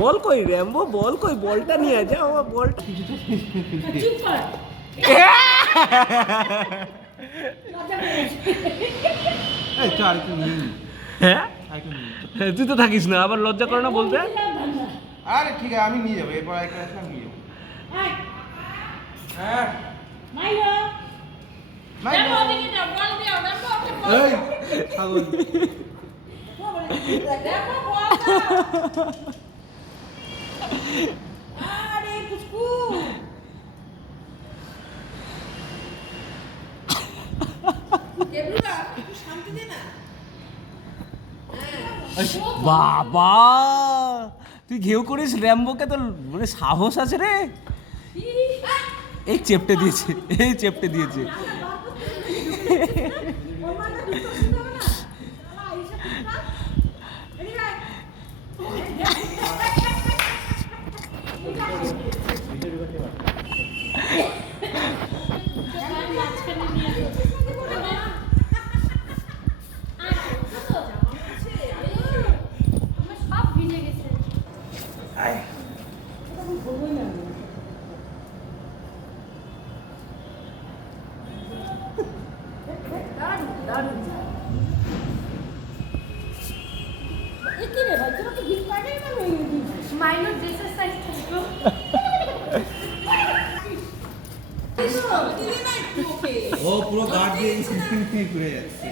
বল কই র্যাম্বো, বল কই, বলটা নিয়ে যা আমার বলটা। হ্যাঁ তুই তো থাকিস না, আবার লজ্জা করে না বলতে। আরে ঠিক আছে আমি নিয়ে যাবো, এরপর একটা আসলে নিয়ে যাবো। হ্যাঁ মাইলো মাইলো ওদিকে যাও, বল দিও না তো এই ছাগল দেখো বল দাও। আরে কুকু দেবুরা একটু শান্তি দে না। বাবা তুই ঘেউ করিস র্যাম্বোকে, তো মানে সাহস আছে রে। এই চেপটে দিয়েছে, এই চেপটে দিয়েছে। Mylo dresses size ছোট। ও পুরো গার্ড দিয়ে ঘুরে যাচ্ছে।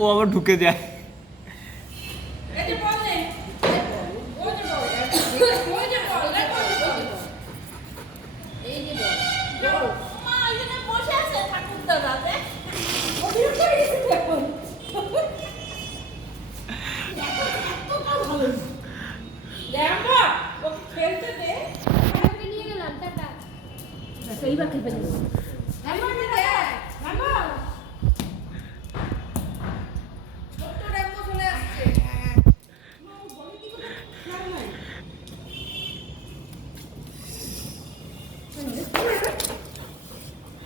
ও আবার ঢুকে যায়। এইবার খেপে যাবে।